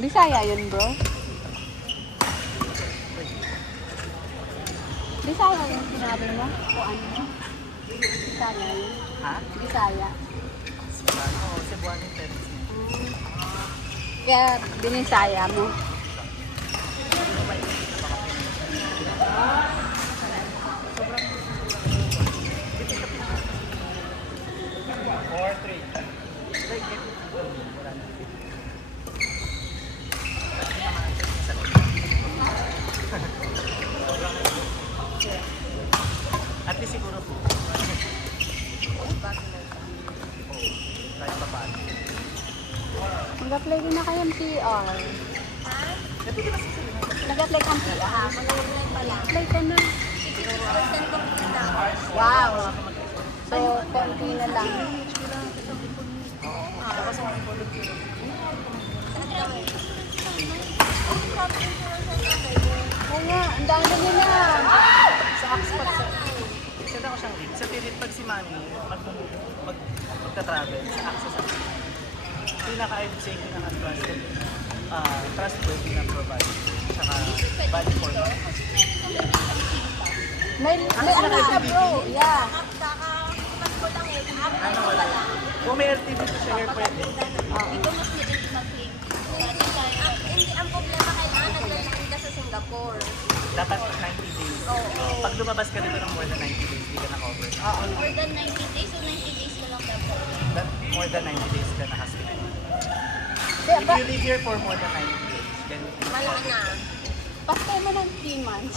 Bisaya yun, bro. Bisaya yung sinabi mo? O ano? Bisaya yun? Ha? Bisaya. Ano, Cebuano Terrace. Kaya binisaya mo. Or 3. At least siguro po. Kahit pa paano. Mag-apply din na kayong PR. Nag-apply kang PR? Mag-apply pa lang. Apply ka na. 60% complete na. Wow! So, konti na lang. Oo nga, ang dami nila. Sa Oxford, isa daw siyang lead. Sa Philip, pag si Manny magta-travel, sa access ako. Pinaka-I'd say pinaka-trusted, trustworthy na provider. Tsaka body format. May ano ka, bro? Yeah. Kaka-mas ko lang eh. Ano wala? Kung may LTV to share, pwede. Ito mas legit mag-click. Hindi, ang problema kailangan naglalakad ka sa Singapore. Dapat 90 days. Pag lumabas ka dito ng more than 90 days, hindi ka na-cover. More than 90 days, so 90 days ka lang dapat. More than 90 days ka na-hustle. Kaya If ba, you live here for more than 90 days, then Wala na. pastay mo ng 3 months.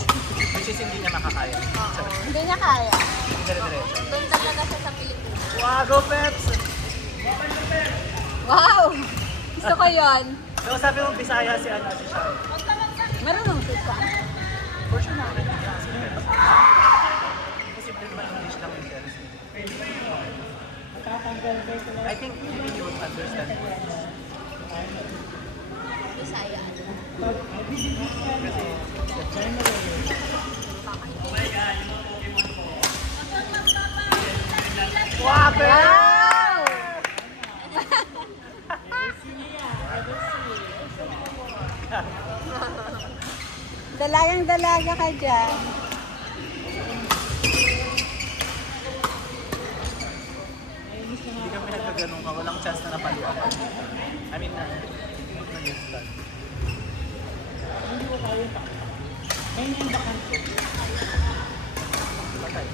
which is hindi niya makakaya. Sabi, Hindi niya kaya. dire-diretso. Doon talaga siya sa Pilipinas. Wow, go Peps! Wow! Gusto ko yun. So sabi mo, Bisaya si ano, si Shai. Marunong ka? For sure na rin niya si Peps. Posible naman English lang yung Peps. I think you would understand words. Bisaya. Wow, Peps! Wow! Dalagang dalaga ka dyan. Hindi kami nagkaganong ka, walang chance na napaluan. I mean, na-use that. Patay.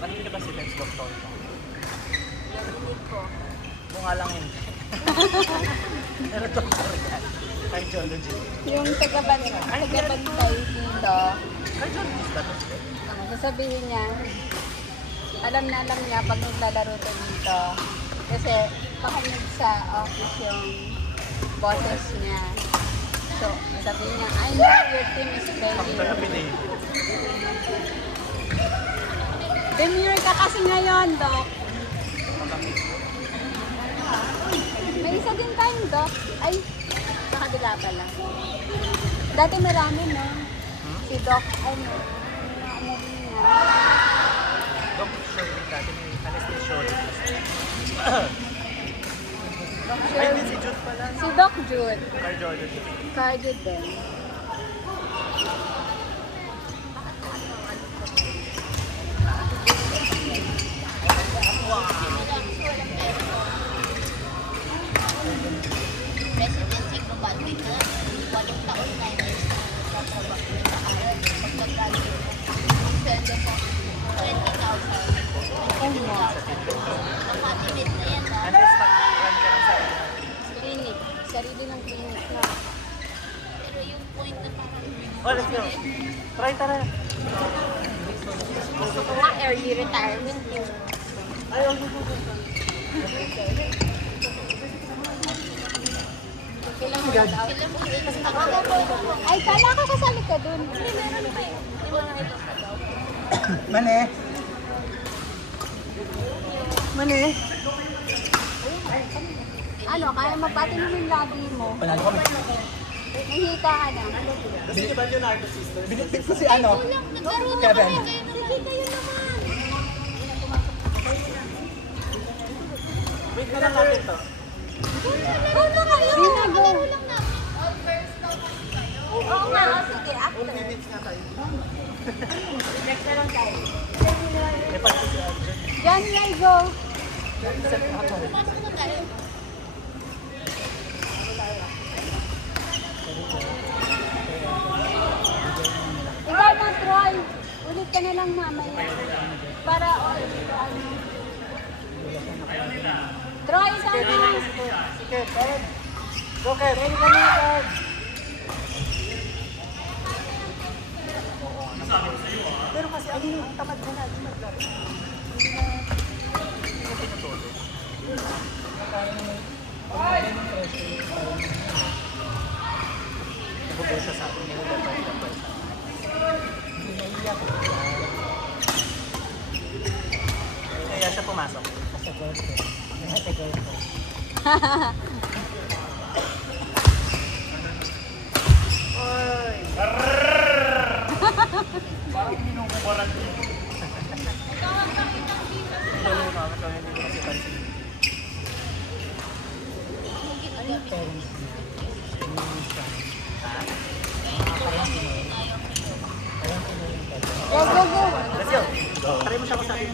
Kanina ba si Lex Doctor? Narinig ko. Mukha lang hindi. Pero doctor yan. Cardiology. Yung tagabantay dito, Cardiologist ba ito? sasabihin niya, alam niya pag naglalaro to dito. Kasi pakinig sa office yung bosses niya. So, sabihin niya, I know your team is Ang ready. pinapili. Demure ka kasi ngayon, Doc. May isa din tayong Doc. Ay, sa kabila pala. Dati marami, no? Si Doc, ano din niya. Doc Shirley dati may anesthesia Shirley. Doc Ay, Shirley. din si Jude pala. Si Doc Jude. Cardiology. Cardio din. Residency ko ba? Walang taon na yun. Pagka-graduate ko. Sweldo ko. 20,000. Nakatimid na yan ha. Unless mag-run ka ng sarili. Clinic. Sarili ng clinic na. Pero yung point na parang Oh, let's go. Try, tara. Gusto ko nga early retirement yun. Ay, oh, go, go, go. Kailangan mo daw. sila mo rin. Ay, kala ko kasali ka dun. Hindi, meron pa yun. Yung mga ito sa daw. Mane. Mane. Ano, kaya magpati mo yung lagi mo. Panalo kami. Nahihita ka na. Gusto niyo ba Leonardo Sisters? Binitbit ko si ano, Naglaro na Kevin. kayo. Sige, kayo naman. Wait na lang natin to. Go na kayo. Sige na, go. Laro lang namin. Oo nga, sige, after. May pati si Arjun. Diyan, Ray, go. Pumasok na tayo. Ikaw na, Troy. Ulit ka na lang mamaya. Para all, ano. Troy, sana. Sige, Ted. Go, Kev. Ready ka na, Ted. Pero kasi ano yung tamad ko na, di maglaro. Nabubuhay siya sa akin. Kaya siya pumasok. Oy! Parang minukukuran ko. Lalo na ako hindi ko kasi pansin. Go, go, go. Let's go! Try mo siya ko sa akin.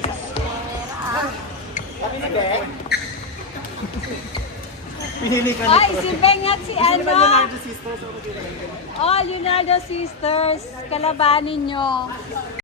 Pinili ka Ay, si Beng at si ano. Leonardo Sisters. Ako din. Oh, Leonardo Sisters. Kalabanin nyo.